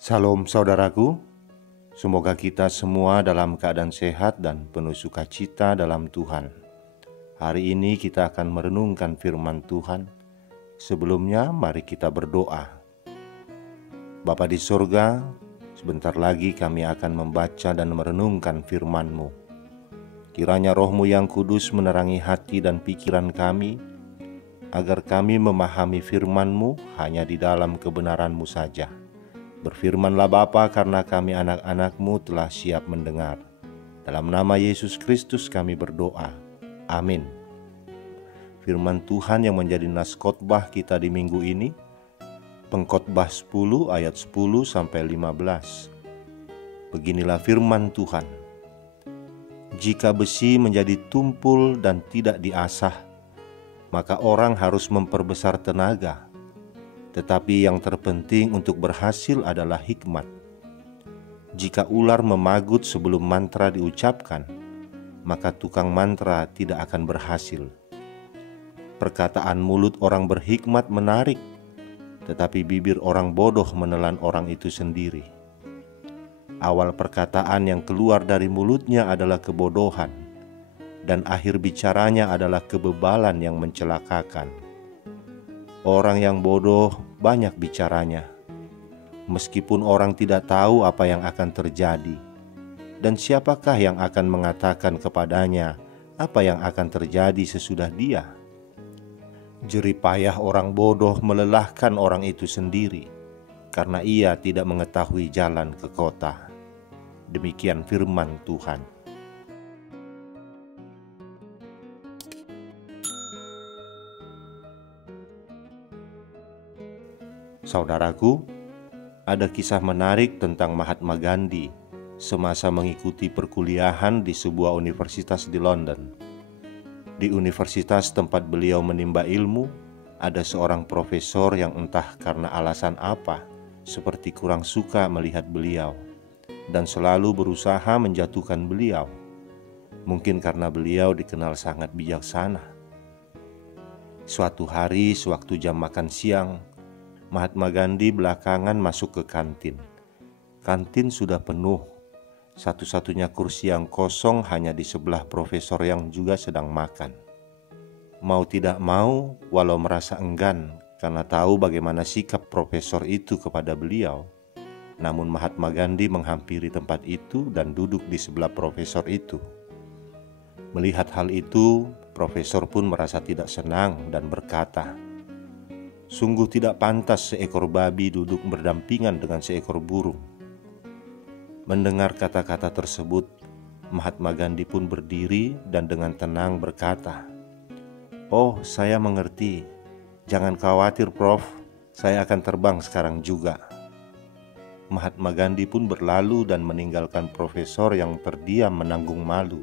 Salam saudaraku, semoga kita semua dalam keadaan sehat dan penuh sukacita dalam Tuhan. Hari ini kita akan merenungkan firman Tuhan. Sebelumnya mari kita berdoa. Bapa di surga, sebentar lagi kami akan membaca dan merenungkan firman-Mu. Kiranya Roh-Mu yang kudus menerangi hati dan pikiran kami, agar kami memahami firman-Mu hanya di dalam kebenaran-Mu saja. Berfirmanlah Bapa, karena kami anak-anak-Mu telah siap mendengar. Dalam nama Yesus Kristus kami berdoa. Amin. Firman Tuhan yang menjadi nas khotbah kita di minggu ini, Pengkhotbah 10 ayat 10-15. Beginilah firman Tuhan. Jika besi menjadi tumpul dan tidak diasah, maka orang harus memperbesar tenaga. Tetapi yang terpenting untuk berhasil adalah hikmat. Jika ular memagut sebelum mantra diucapkan, maka tukang mantra tidak akan berhasil. Perkataan mulut orang berhikmat menarik, tetapi bibir orang bodoh menelan orang itu sendiri. Awal perkataan yang keluar dari mulutnya adalah kebodohan, dan akhir bicaranya adalah kebebalan yang mencelakakan. Orang yang bodoh banyak bicaranya, meskipun orang tidak tahu apa yang akan terjadi, dan siapakah yang akan mengatakan kepadanya apa yang akan terjadi sesudah dia. Jerih payah orang bodoh melelahkan orang itu sendiri, karena ia tidak mengetahui jalan ke kota. Demikian firman Tuhan. Saudaraku, ada kisah menarik tentang Mahatma Gandhi semasa mengikuti perkuliahan di sebuah universitas di London. Di universitas tempat beliau menimba ilmu, ada seorang profesor yang entah karena alasan apa, seperti kurang suka melihat beliau, dan selalu berusaha menjatuhkan beliau. Mungkin karena beliau dikenal sangat bijaksana. Suatu hari, sewaktu jam makan siang, Mahatma Gandhi belakangan masuk ke kantin. Kantin sudah penuh. Satu-satunya kursi yang kosong hanya di sebelah profesor yang juga sedang makan. Mau tidak mau, walau merasa enggan karena tahu bagaimana sikap profesor itu kepada beliau, namun Mahatma Gandhi menghampiri tempat itu dan duduk di sebelah profesor itu. Melihat hal itu, profesor pun merasa tidak senang dan berkata, "Sungguh tidak pantas seekor babi duduk berdampingan dengan seekor burung." Mendengar kata-kata tersebut, Mahatma Gandhi pun berdiri dan dengan tenang berkata, "Oh, saya mengerti. Jangan khawatir, Prof. Saya akan terbang sekarang juga." Mahatma Gandhi pun berlalu dan meninggalkan profesor yang terdiam menanggung malu.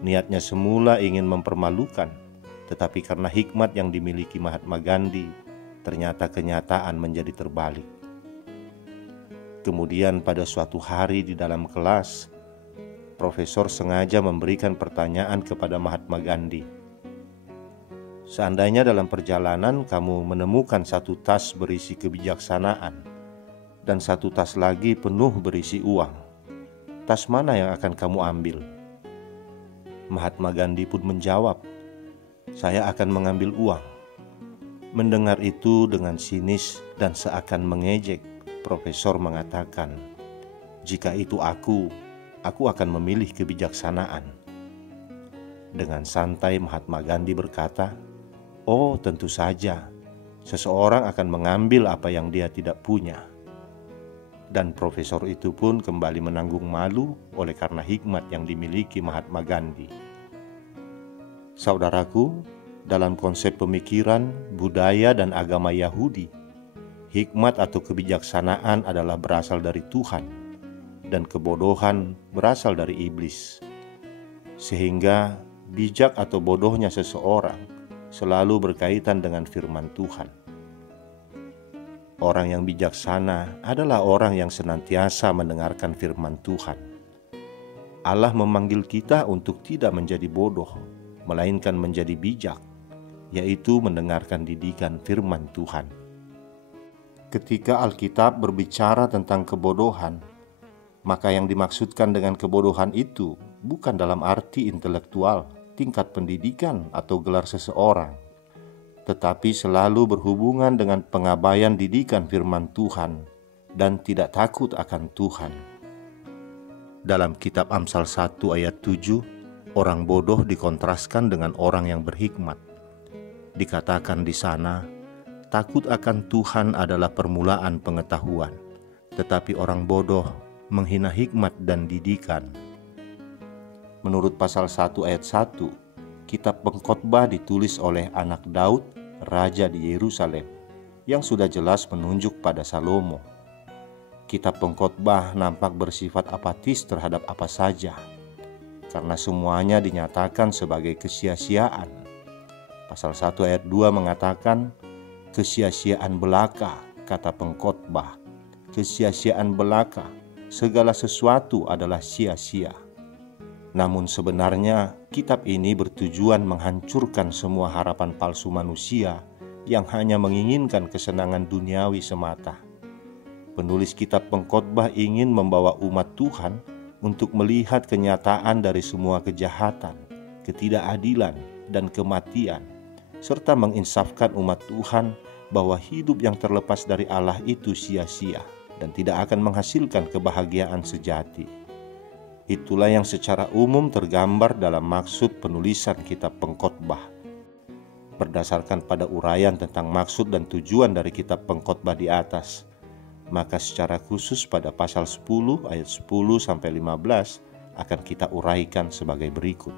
Niatnya semula ingin mempermalukan, tetapi karena hikmat yang dimiliki Mahatma Gandhi, ternyata kenyataan menjadi terbalik. Kemudian pada suatu hari di dalam kelas, profesor sengaja memberikan pertanyaan kepada Mahatma Gandhi. "Seandainya dalam perjalanan kamu menemukan satu tas berisi kebijaksanaan dan satu tas lagi penuh berisi uang, tas mana yang akan kamu ambil?" Mahatma Gandhi pun menjawab, "Saya akan mengambil uang." Mendengar itu dengan sinis dan seakan mengejek, profesor mengatakan, "Jika itu aku akan memilih kebijaksanaan." Dengan santai Mahatma Gandhi berkata, "Oh, tentu saja, seseorang akan mengambil apa yang dia tidak punya." Dan profesor itu pun kembali menanggung malu oleh karena hikmat yang dimiliki Mahatma Gandhi. Saudaraku, dalam konsep pemikiran, budaya, dan agama Yahudi, hikmat atau kebijaksanaan adalah berasal dari Tuhan, dan kebodohan berasal dari iblis. Sehingga bijak atau bodohnya seseorang selalu berkaitan dengan firman Tuhan. Orang yang bijaksana adalah orang yang senantiasa mendengarkan firman Tuhan. Allah memanggil kita untuk tidak menjadi bodoh, melainkan menjadi bijak, yaitu mendengarkan didikan firman Tuhan. Ketika Alkitab berbicara tentang kebodohan, maka yang dimaksudkan dengan kebodohan itu bukan dalam arti intelektual, tingkat pendidikan, atau gelar seseorang, tetapi selalu berhubungan dengan pengabaian didikan firman Tuhan dan tidak takut akan Tuhan. Dalam kitab Amsal 1 ayat 7, orang bodoh dikontraskan dengan orang yang berhikmat. Dikatakan di sana, takut akan Tuhan adalah permulaan pengetahuan, tetapi orang bodoh menghina hikmat dan didikan. Menurut pasal 1 ayat 1, kitab Pengkhotbah ditulis oleh anak Daud, raja di Yerusalem, yang sudah jelas menunjuk pada Salomo. Kitab Pengkhotbah nampak bersifat apatis terhadap apa saja, karena semuanya dinyatakan sebagai kesia-siaan. Pasal 1 ayat 2 mengatakan, kesia-siaan belaka, kata Pengkhotbah. Kesia-siaan belaka, segala sesuatu adalah sia-sia. Namun sebenarnya kitab ini bertujuan menghancurkan semua harapan palsu manusia yang hanya menginginkan kesenangan duniawi semata. Penulis kitab Pengkhotbah ingin membawa umat Tuhan untuk melihat kenyataan dari semua kejahatan, ketidakadilan, dan kematian, serta menginsafkan umat Tuhan bahwa hidup yang terlepas dari Allah itu sia-sia dan tidak akan menghasilkan kebahagiaan sejati. Itulah yang secara umum tergambar dalam maksud penulisan kitab Pengkhotbah. Berdasarkan pada uraian tentang maksud dan tujuan dari kitab Pengkhotbah di atas, maka secara khusus pada pasal 10 ayat 10-15 akan kita uraikan sebagai berikut.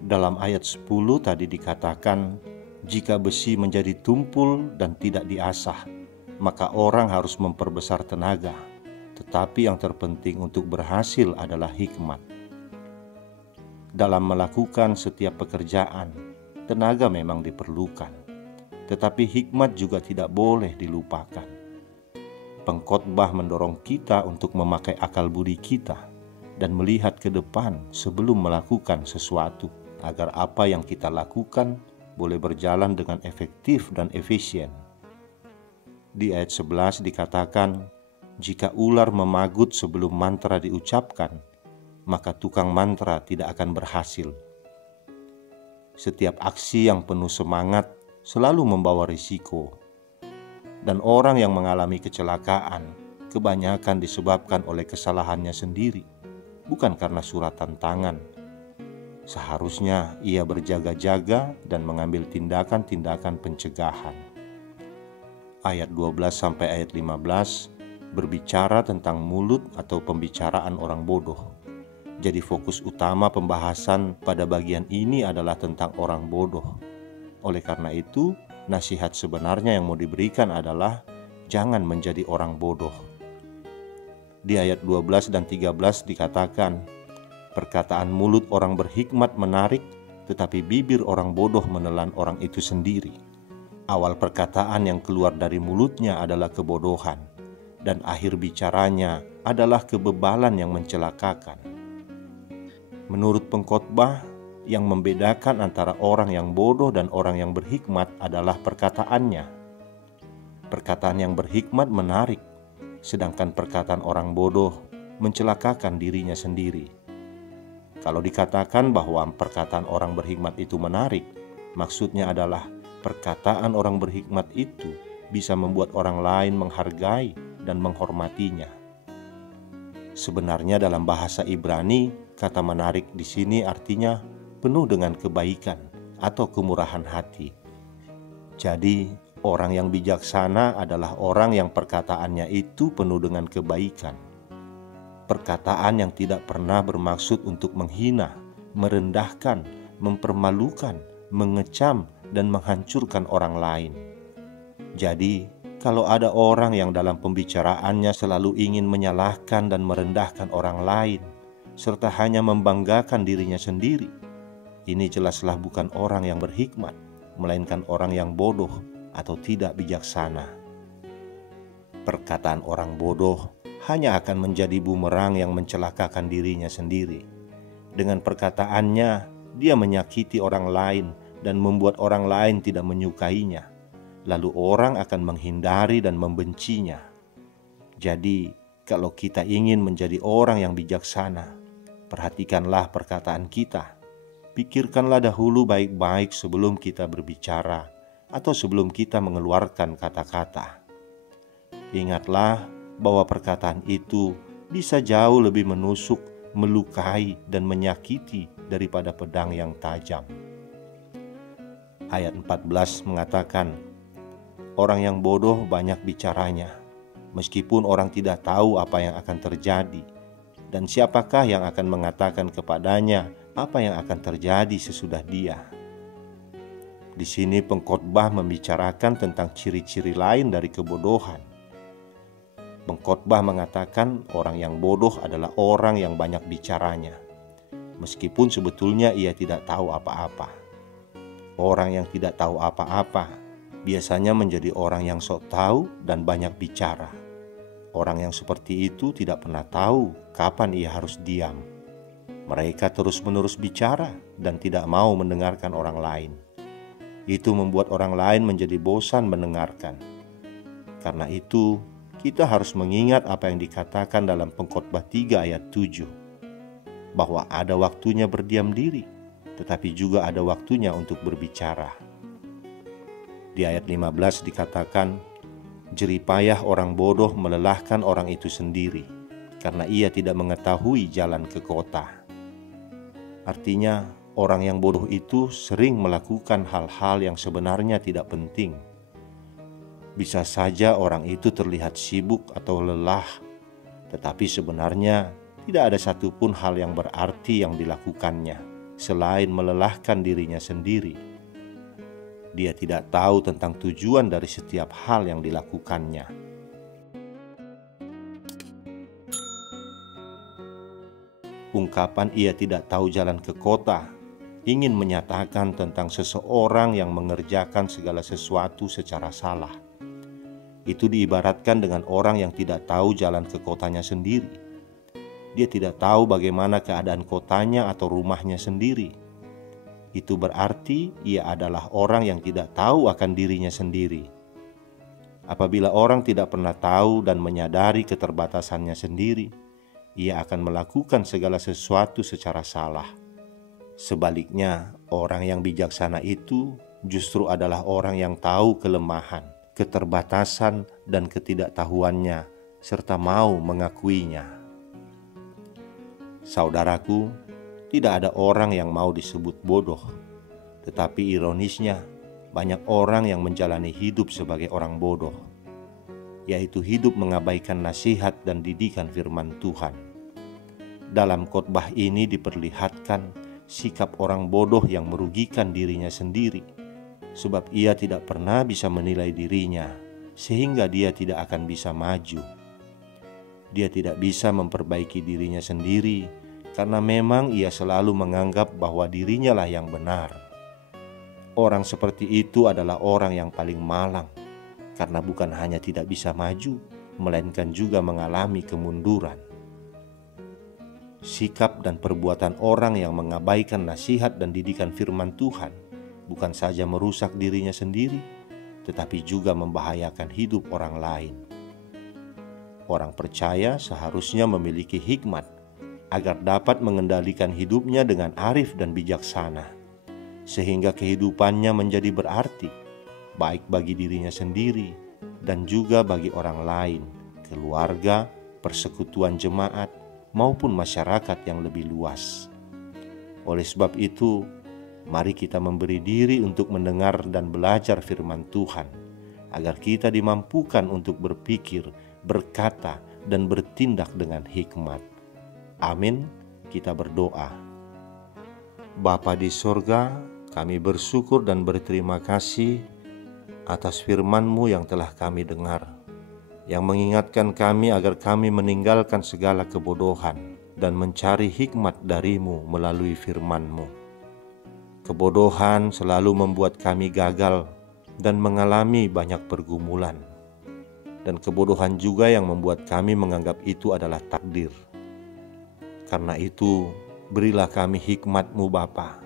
Dalam ayat 10 tadi dikatakan, jika besi menjadi tumpul dan tidak diasah, maka orang harus memperbesar tenaga, tetapi yang terpenting untuk berhasil adalah hikmat. Dalam melakukan setiap pekerjaan, tenaga memang diperlukan, tetapi hikmat juga tidak boleh dilupakan. Pengkhotbah mendorong kita untuk memakai akal budi kita dan melihat ke depan sebelum melakukan sesuatu, agar apa yang kita lakukan boleh berjalan dengan efektif dan efisien. Di ayat 11 dikatakan, jika ular memagut sebelum mantra diucapkan, maka tukang mantra tidak akan berhasil. Setiap aksi yang penuh semangat selalu membawa risiko, dan orang yang mengalami kecelakaan kebanyakan disebabkan oleh kesalahannya sendiri, bukan karena suratan tangan. Seharusnya ia berjaga-jaga dan mengambil tindakan-tindakan pencegahan. Ayat 12 sampai ayat 15 berbicara tentang mulut atau pembicaraan orang bodoh. Jadi fokus utama pembahasan pada bagian ini adalah tentang orang bodoh. Oleh karena itu, nasihat sebenarnya yang mau diberikan adalah jangan menjadi orang bodoh. Di ayat 12 dan 13 dikatakan, perkataan mulut orang berhikmat menarik, tetapi bibir orang bodoh menelan orang itu sendiri. Awal perkataan yang keluar dari mulutnya adalah kebodohan, dan akhir bicaranya adalah kebebalan yang mencelakakan. Menurut Pengkhotbah, yang membedakan antara orang yang bodoh dan orang yang berhikmat adalah perkataannya. Perkataan yang berhikmat menarik, sedangkan perkataan orang bodoh mencelakakan dirinya sendiri. Kalau dikatakan bahwa perkataan orang berhikmat itu menarik, maksudnya adalah perkataan orang berhikmat itu bisa membuat orang lain menghargai dan menghormatinya. Sebenarnya dalam bahasa Ibrani, kata menarik di sini artinya penuh dengan kebaikan atau kemurahan hati. Jadi, orang yang bijaksana adalah orang yang perkataannya itu penuh dengan kebaikan. Perkataan yang tidak pernah bermaksud untuk menghina, merendahkan, mempermalukan, mengecam, dan menghancurkan orang lain. Jadi, kalau ada orang yang dalam pembicaraannya selalu ingin menyalahkan dan merendahkan orang lain, serta hanya membanggakan dirinya sendiri, Ini jelaslah bukan orang yang berhikmat, melainkan orang yang bodoh atau tidak bijaksana. Perkataan orang bodoh hanya akan menjadi bumerang yang mencelakakan dirinya sendiri. Dengan perkataannya, dia menyakiti orang lain dan membuat orang lain tidak menyukainya. Lalu orang akan menghindari dan membencinya. Jadi, kalau kita ingin menjadi orang yang bijaksana, perhatikanlah perkataan kita. Pikirkanlah dahulu baik-baik sebelum kita berbicara atau sebelum kita mengeluarkan kata-kata. Ingatlah bahwa perkataan itu bisa jauh lebih menusuk, melukai, dan menyakiti daripada pedang yang tajam. Ayat 14 mengatakan, orang yang bodoh banyak bicaranya, meskipun orang tidak tahu apa yang akan terjadi, dan siapakah yang akan mengatakan kepadanya apa yang akan terjadi sesudah dia. Di sini pengkhotbah membicarakan tentang ciri-ciri lain dari kebodohan. Pengkhotbah mengatakan orang yang bodoh adalah orang yang banyak bicaranya, meskipun sebetulnya ia tidak tahu apa-apa. Orang yang tidak tahu apa-apa biasanya menjadi orang yang sok tahu dan banyak bicara. Orang yang seperti itu tidak pernah tahu kapan ia harus diam. Mereka terus-menerus bicara dan tidak mau mendengarkan orang lain. Itu membuat orang lain menjadi bosan mendengarkan. Karena itu, kita harus mengingat apa yang dikatakan dalam Pengkhotbah 3 ayat 7, bahwa ada waktunya berdiam diri, tetapi juga ada waktunya untuk berbicara. Di ayat 15 dikatakan, jeripayah orang bodoh melelahkan orang itu sendiri, karena ia tidak mengetahui jalan ke kota. Artinya, orang yang bodoh itu sering melakukan hal-hal yang sebenarnya tidak penting. Bisa saja orang itu terlihat sibuk atau lelah, tetapi sebenarnya tidak ada satupun hal yang berarti yang dilakukannya, selain melelahkan dirinya sendiri. Dia tidak tahu tentang tujuan dari setiap hal yang dilakukannya. Ungkapan ia tidak tahu jalan ke kota ingin menyatakan tentang seseorang yang mengerjakan segala sesuatu secara salah. Itu diibaratkan dengan orang yang tidak tahu jalan ke kotanya sendiri. Dia tidak tahu bagaimana keadaan kotanya atau rumahnya sendiri. Itu berarti ia adalah orang yang tidak tahu akan dirinya sendiri. Apabila orang tidak pernah tahu dan menyadari keterbatasannya sendiri, ia akan melakukan segala sesuatu secara salah. Sebaliknya, orang yang bijaksana itu justru adalah orang yang tahu kelemahan, keterbatasan, dan ketidaktahuannya, serta mau mengakuinya. Saudaraku, tidak ada orang yang mau disebut bodoh, tetapi ironisnya, banyak orang yang menjalani hidup sebagai orang bodoh, yaitu hidup mengabaikan nasihat dan didikan firman Tuhan. Dalam khotbah ini diperlihatkan sikap orang bodoh yang merugikan dirinya sendiri, sebab ia tidak pernah bisa menilai dirinya, sehingga dia tidak akan bisa maju. Dia tidak bisa memperbaiki dirinya sendiri, karena memang ia selalu menganggap bahwa dirinya lah yang benar. Orang seperti itu adalah orang yang paling malang, karena bukan hanya tidak bisa maju, melainkan juga mengalami kemunduran. Sikap dan perbuatan orang yang mengabaikan nasihat dan didikan firman Tuhan bukan saja merusak dirinya sendiri, tetapi juga membahayakan hidup orang lain. Orang percaya seharusnya memiliki hikmat agar dapat mengendalikan hidupnya dengan arif dan bijaksana, sehingga kehidupannya menjadi berarti, baik bagi dirinya sendiri dan juga bagi orang lain, keluarga, persekutuan jemaat, maupun masyarakat yang lebih luas. Oleh sebab itu, mari kita memberi diri untuk mendengar dan belajar firman Tuhan, agar kita dimampukan untuk berpikir, berkata, dan bertindak dengan hikmat. Amin. Kita berdoa. Bapa di sorga, kami bersyukur dan berterima kasih atas firman-Mu yang telah kami dengar, yang mengingatkan kami agar kami meninggalkan segala kebodohan dan mencari hikmat dari-Mu melalui firman-Mu. Kebodohan selalu membuat kami gagal dan mengalami banyak pergumulan. Dan kebodohan juga yang membuat kami menganggap itu adalah takdir. Karena itu, berilah kami hikmat-Mu Bapa.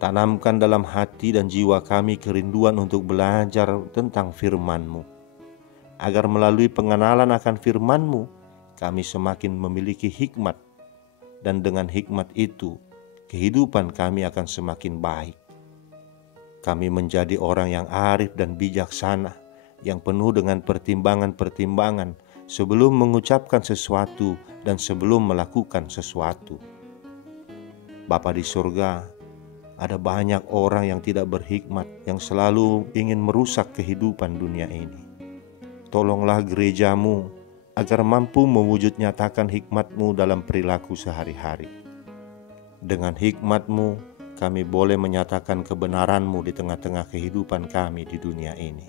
Tanamkan dalam hati dan jiwa kami kerinduan untuk belajar tentang firman-Mu, agar melalui pengenalan akan firman-Mu, kami semakin memiliki hikmat, dan dengan hikmat itu, kehidupan kami akan semakin baik. Kami menjadi orang yang arif dan bijaksana, yang penuh dengan pertimbangan-pertimbangan sebelum mengucapkan sesuatu dan sebelum melakukan sesuatu. Bapa di surga, ada banyak orang yang tidak berhikmat, yang selalu ingin merusak kehidupan dunia ini. Tolonglah gereja-Mu agar mampu mewujud nyatakan hikmat-Mu dalam perilaku sehari-hari. Dengan hikmat-Mu, kami boleh menyatakan kebenaran-Mu di tengah-tengah kehidupan kami di dunia ini.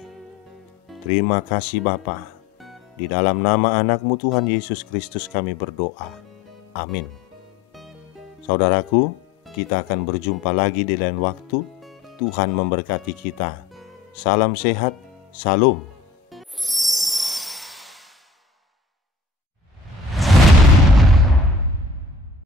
Terima kasih Bapa. Di dalam nama anak-Mu Tuhan Yesus Kristus kami berdoa. Amin. Saudaraku, kita akan berjumpa lagi di lain waktu. Tuhan memberkati kita. Salam sehat, Salam.